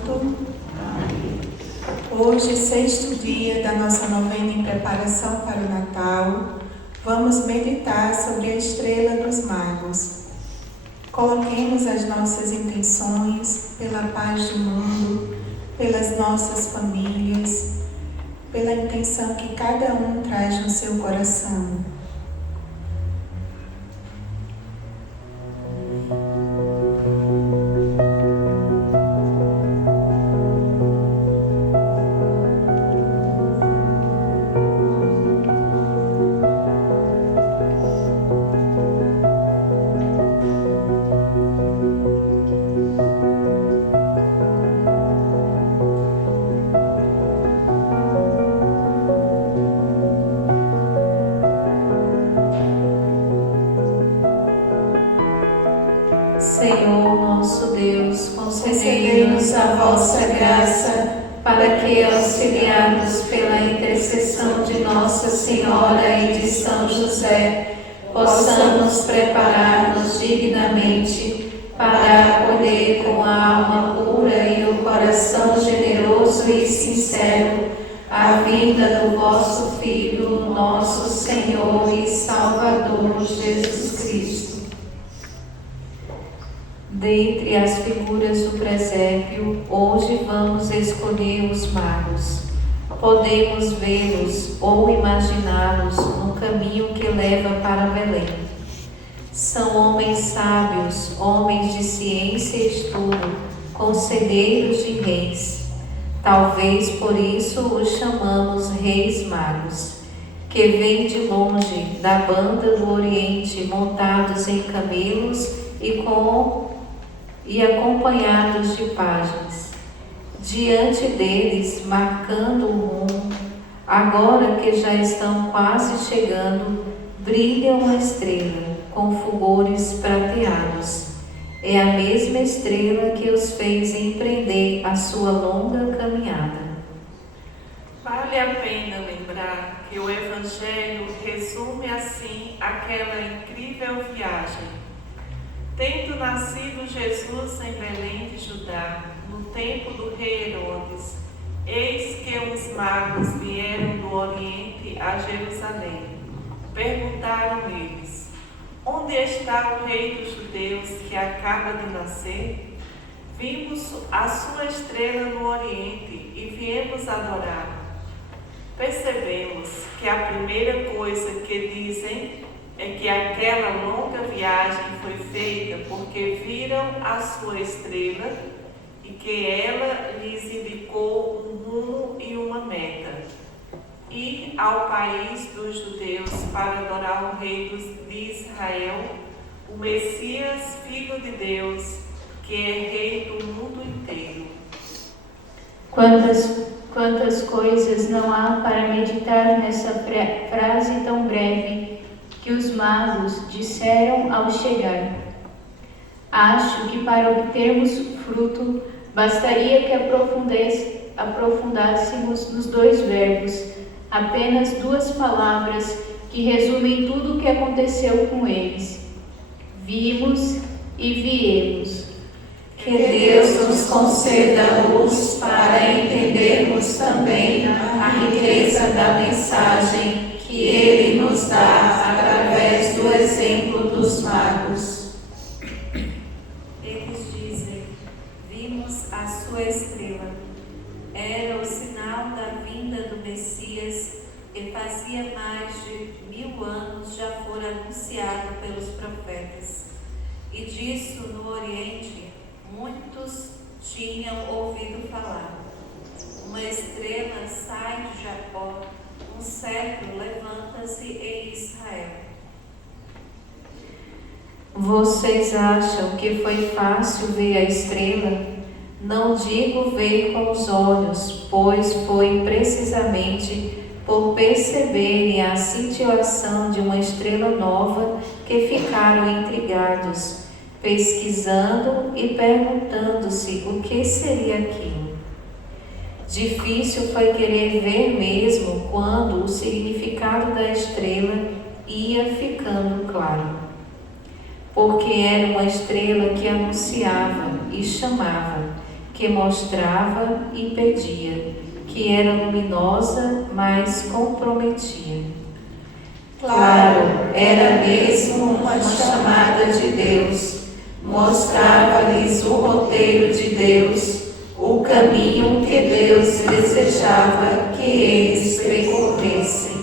Santo. Hoje, sexto dia da nossa novena em preparação para o Natal, vamos meditar sobre a estrela dos magos. Coloquemos as nossas intenções pela paz do mundo, pelas nossas famílias, pela intenção que cada um traz no seu coração. Senhor nosso Deus, concedei-nos a vossa graça, para que, auxiliados pela intercessão de Nossa Senhora e de São José, possamos preparar-nos dignamente para acolher com a alma pura e o coração generoso e sincero a vinda do vosso Filho, nosso Senhor e Salvador Jesus Cristo. Dentre as figuras do presépio, hoje vamos escolher os magos. Podemos vê-los ou imaginá-los no caminho que leva para Belém. São homens sábios, homens de ciência e estudo, conselheiros de reis. Talvez por isso os chamamos reis magos, que vêm de longe, da banda do Oriente, montados em camelos e acompanhados de pajens. Diante deles, marcando o rumo, agora que já estão quase chegando, brilha uma estrela com fulgores prateados. É a mesma estrela que os fez empreender a sua longa caminhada. Vale a pena lembrar que o Evangelho resume assim aquela incrível viagem. Tendo nascido Jesus em Belém de Judá, no tempo do rei Herodes, eis que uns magos vieram do Oriente a Jerusalém. Perguntaram eles: onde está o rei dos judeus que acaba de nascer? Vimos a sua estrela no Oriente e viemos adorar. Percebemos que a primeira coisa que dizem é que aquela longa viagem foi feita porque viram a sua estrela e que ela lhes indicou um rumo e uma meta: ir ao país dos judeus para adorar o rei de Israel, o Messias, Filho de Deus, que é rei do mundo inteiro. Quantas coisas não há para meditar nessa frase tão breve que os magos disseram ao chegar. Acho que para obtermos fruto, bastaria que aprofundássemos nos dois verbos, apenas duas palavras que resumem tudo o que aconteceu com eles: vimos e viemos. Que Deus nos conceda luz para entendermos também a riqueza da mensagem que Ele nos dá através do exemplo dos magos. Eles dizem: vimos a sua estrela. Era o sinal da vinda do Messias, que fazia mais de 1000 anos já fora anunciado pelos profetas. E disso no Oriente muitos tinham ouvido falar. Uma estrela sai de Jacó, um cetro levanta-se em Israel. Vocês acham que foi fácil ver a estrela? Não digo ver com os olhos, pois foi precisamente por perceberem a cintilação de uma estrela nova que ficaram intrigados, pesquisando e perguntando-se o que seria aquilo. Difícil foi querer ver mesmo quando o significado da estrela ia ficando claro, porque era uma estrela que anunciava e chamava que mostrava e pedia, que era luminosa, mas comprometia. Claro, era mesmo uma chamada de Deus. Mostrava-lhes o roteiro de Deus, o caminho que Deus desejava que eles percorressem.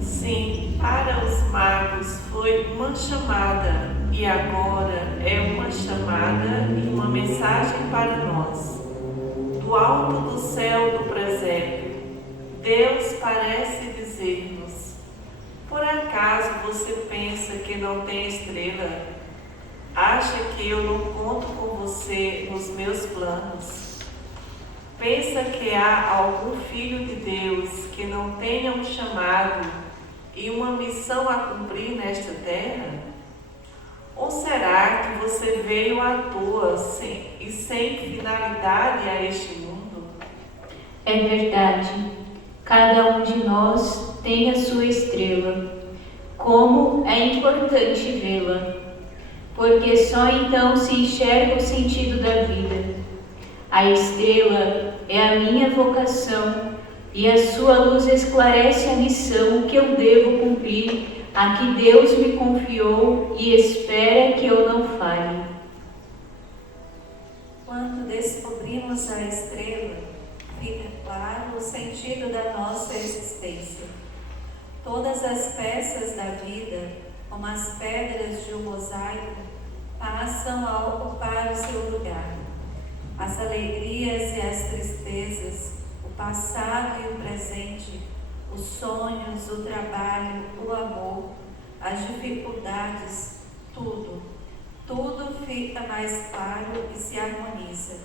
Sim, para os magos foi uma chamada e agora é uma chamada e uma mensagem para nós. Do alto do céu do presépio, Deus parece dizer-nos: por acaso você pensa que não tem estrela? Acha que eu não conto com você nos meus planos? Pensa que há algum filho de Deus que não tenha um chamado e uma missão a cumprir nesta terra? Ou será que você veio à toa e sem finalidade a este mundo? É verdade, cada um de nós tem a sua estrela. Como é importante vê-la, porque só então se enxerga o sentido da vida. A estrela é a minha vocação e a sua luz esclarece a missão que eu devo cumprir, a que Deus me confiou e espera que eu não falhe. Quando descobrimos a estrela, fica claro o sentido da nossa existência. Todas as peças da vida, como as pedras de um mosaico, passam a ocupar o seu lugar. As alegrias e as tristezas, o passado e o presente, os sonhos, o trabalho, o amor, as dificuldades, tudo fica mais claro e se harmoniza.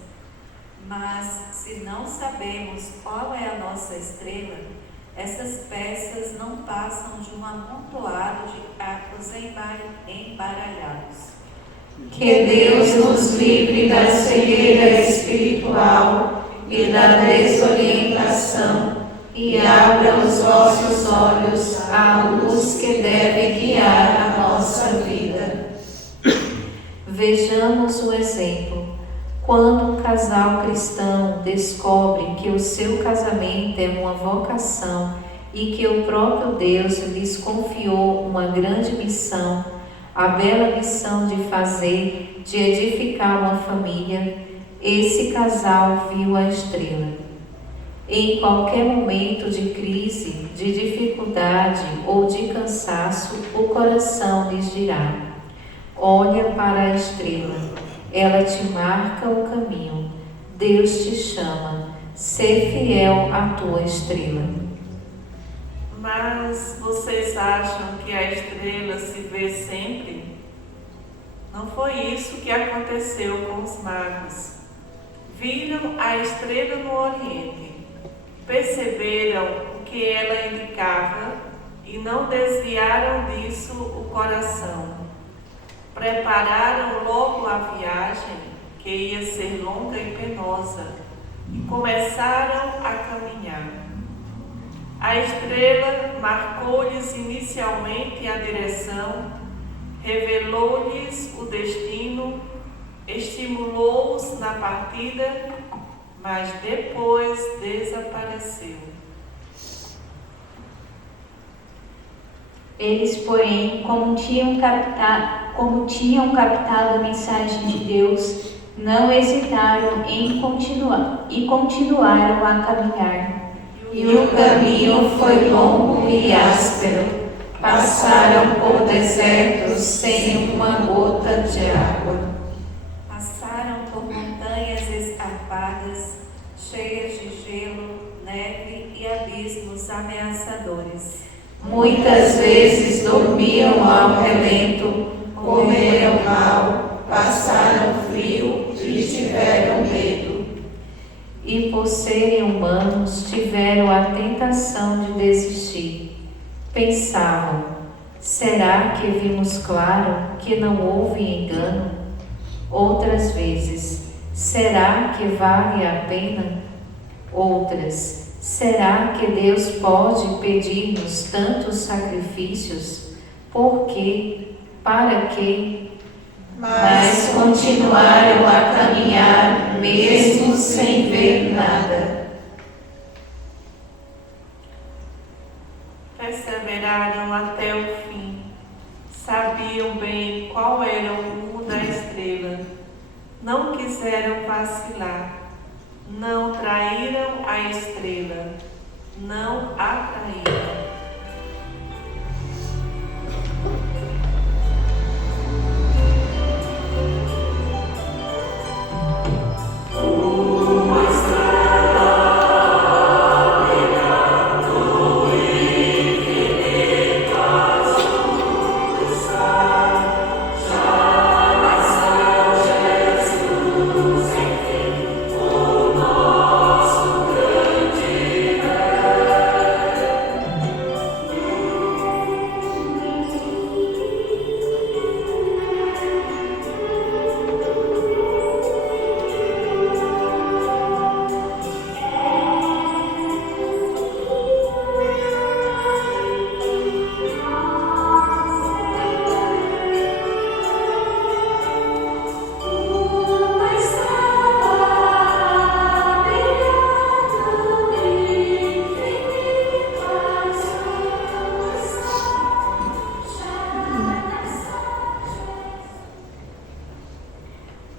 Mas se não sabemos qual é a nossa estrela, essas peças não passam de um amontoado de cacos embaralhados. Que Deus nos livre da cegueira espiritual e da desorientação e abra os vossos olhos à luz que deve guiar a nossa vida. Vejamos o exemplo. Quando um casal cristão descobre que o seu casamento é uma vocação e que o próprio Deus lhes confiou uma grande missão, a bela missão de edificar uma família, esse casal viu a estrela. Em qualquer momento de crise, de dificuldade ou de cansaço, o coração lhes dirá: olha para a estrela. Ela te marca o caminho. Deus te chama. Ser fiel à tua estrela. Mas vocês acham que a estrela se vê sempre? Não foi isso que aconteceu com os magos. Viram a estrela no Oriente, perceberam o que ela indicava e não desviaram disso o coração. Prepararam logo a viagem, que ia ser longa e penosa, e começaram a caminhar. A estrela marcou-lhes inicialmente a direção, revelou-lhes o destino, estimulou-os na partida, mas depois desapareceu. Eles, porém, como tinham captado a mensagem de Deus, não hesitaram em continuar e continuaram a caminhar. E e o caminho foi longo e áspero. Passaram por desertos sem uma gota de água. Passaram por montanhas escarpadas, cheias de gelo, neve e abismos ameaçadores. Muitas vezes dormiam ao relento, comeram mal, passaram frio e tiveram medo. E por serem humanos, tiveram a tentação de desistir. Pensavam: será que vimos claro que não houve engano? Outras vezes: será que vale a pena? Outras: será que Deus pode pedir-nos tantos sacrifícios? Por quê? Para quê? Mas continuaram a caminhar, mesmo sem ver nada. Perseveraram até o fim. Sabiam bem qual era o rumo da estrela. Não quiseram vacilar. Não traíram a estrela. Não a traíram.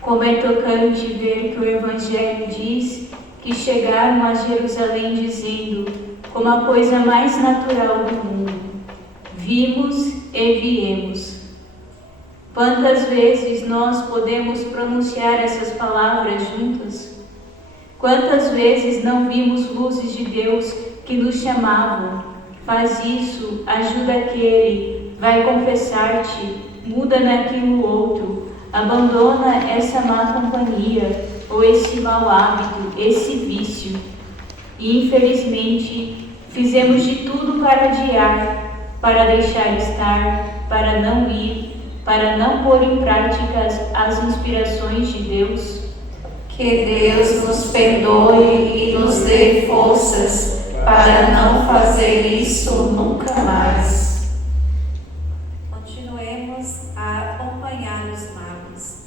Como é tocante ver que o Evangelho diz que chegaram a Jerusalém dizendo, como a coisa mais natural do mundo: vimos e viemos. Quantas vezes nós podemos pronunciar essas palavras juntas? Quantas vezes não vimos luzes de Deus que nos chamavam? Faz isso, ajuda aquele, vai confessar-te, muda naquilo outro, abandona essa má companhia, ou esse mau hábito, esse vício. E infelizmente fizemos de tudo para adiar, para deixar estar, para não ir, para não pôr em prática as inspirações de Deus. Que Deus nos perdoe e nos dê forças para não fazer isso nunca mais. Continuemos a acompanhar os magos.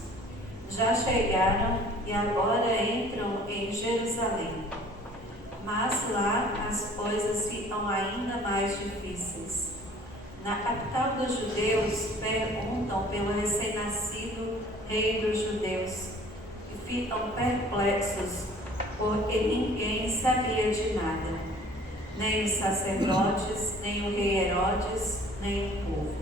Já chegaram e agora entram em Jerusalém. Mas lá as coisas ficam ainda mais difíceis. Na capital dos judeus, perguntam pelo recém-nascido rei dos judeus e ficam perplexos, porque ninguém sabia de nada, nem os sacerdotes, nem o rei Herodes, nem o povo.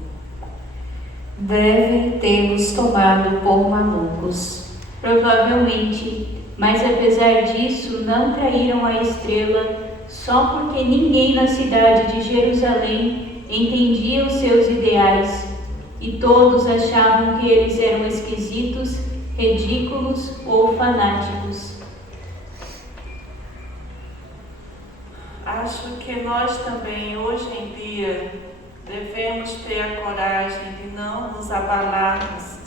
Devem tê-los tomado por malucos. Provavelmente, mas apesar disso não traíram a estrela, só porque ninguém na cidade de Jerusalém entendia os seus ideais, e todos achavam que eles eram esquisitos, ridículos ou fanáticos. Acho que nós também, hoje em dia, devemos ter a coragem de não nos abalarmos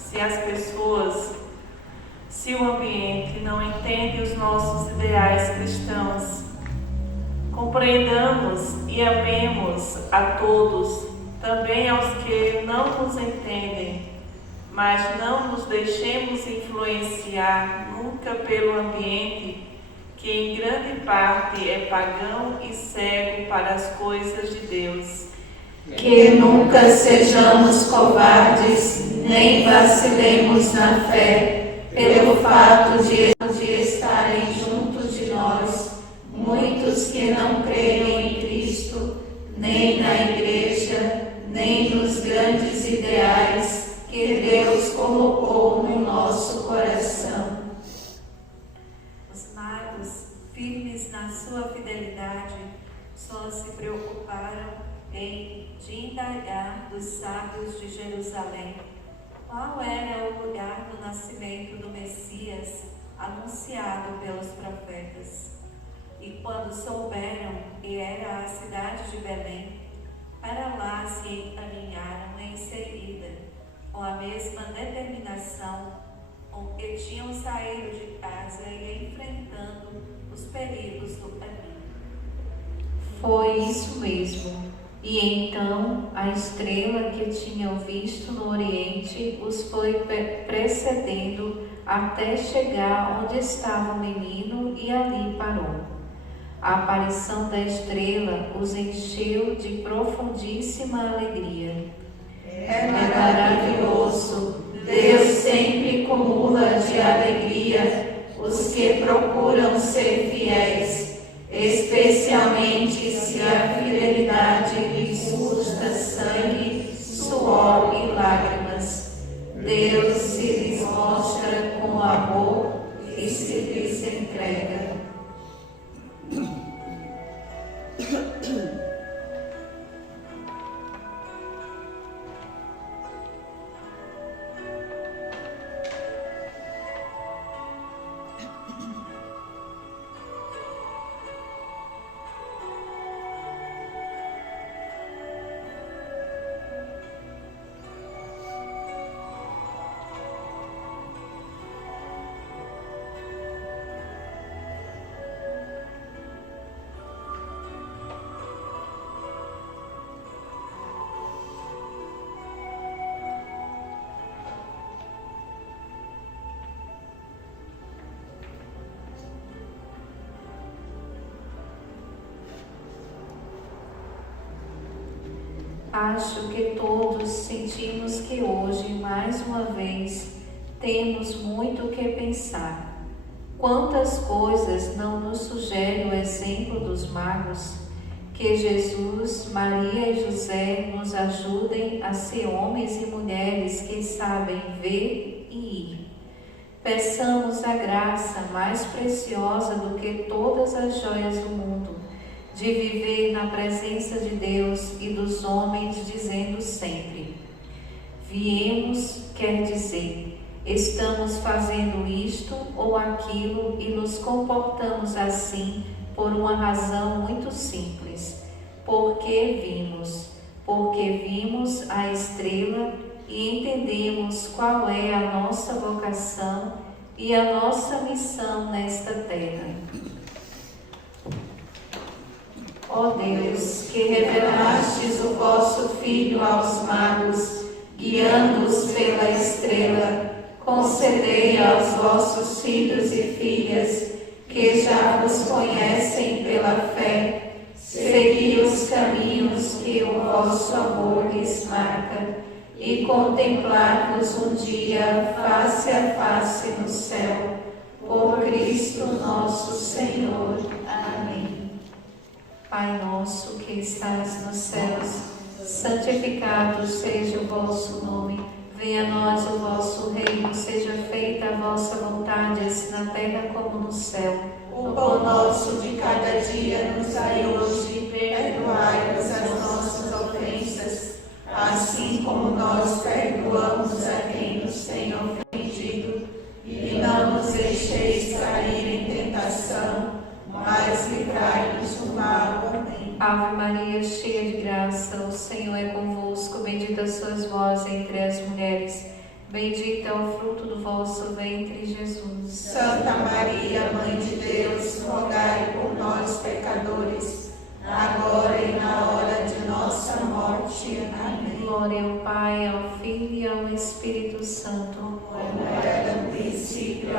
se o ambiente não entende os nossos ideais cristãos. Compreendamos e amemos a todos, também aos que não nos entendem, mas não nos deixemos influenciar nunca pelo ambiente, que em grande parte é pagão e cego para as coisas de Deus. Que nunca sejamos covardes, nem vacilemos na fé, pelo fato de estarem junto de nós muitos que não creem fidelidade só se preocuparam de indagar dos sábios de Jerusalém qual era o lugar do nascimento do Messias anunciado pelos profetas. E quando souberam que era a cidade de Belém, para lá se encaminharam em seguida, com a mesma determinação com que tinham saído de casa e enfrentando os perigos do caminho. Foi isso mesmo. E então a estrela que tinham visto no Oriente os foi precedendo até chegar onde estava o menino e ali parou. A aparição da estrela os encheu de profundíssima alegria. É maravilhoso, Deus sempre cumula de alegria os que procuram ser fiéis, especialmente se a fidelidade lhes custa sangue, suor e lágrimas. Deus se lhes mostra com amor e se lhes entrega. Acho que todos sentimos que hoje, mais uma vez, temos muito o que pensar. Quantas coisas não nos sugere o exemplo dos magos? Que Jesus, Maria e José nos ajudem a ser homens e mulheres que sabem ver e ir. Peçamos a graça mais preciosa do que todas as joias do mundo, de viver na presença de Deus e dos homens, dizendo sempre: viemos, quer dizer, estamos fazendo isto ou aquilo e nos comportamos assim por uma razão muito simples. Porque vimos a estrela e entendemos qual é a nossa vocação e a nossa missão nesta terra. Ó Deus, que revelastes o vosso Filho aos magos, guiando-os pela estrela, concedei aos vossos filhos e filhas, que já vos conhecem pela fé, seguir os caminhos que o vosso amor lhes marca, e contemplar-vos um dia face a face no céu, por Cristo nosso Senhor. Amém. Pai nosso que estás nos céus, santificado seja o vosso nome. Venha a nós o vosso reino, seja feita a vossa vontade, assim na terra como no céu. O pão nosso de cada dia nos dai hoje, perdoai-nos as nossas ofensas, assim como nós perdoamos a quem nos tem ofendido, e não nos deixeis cair em tentação, mas livrai-nos do mal. Amém. Ave Maria, cheia de graça, o Senhor é convosco, bendita sois vós entre as mulheres, bendito é o fruto do vosso ventre, Jesus. Santa Maria, Mãe de Deus, rogai por nós, pecadores, agora e na hora de nossa morte. Amém. Glória ao Pai, ao Filho e ao Espírito Santo, como era no princípio,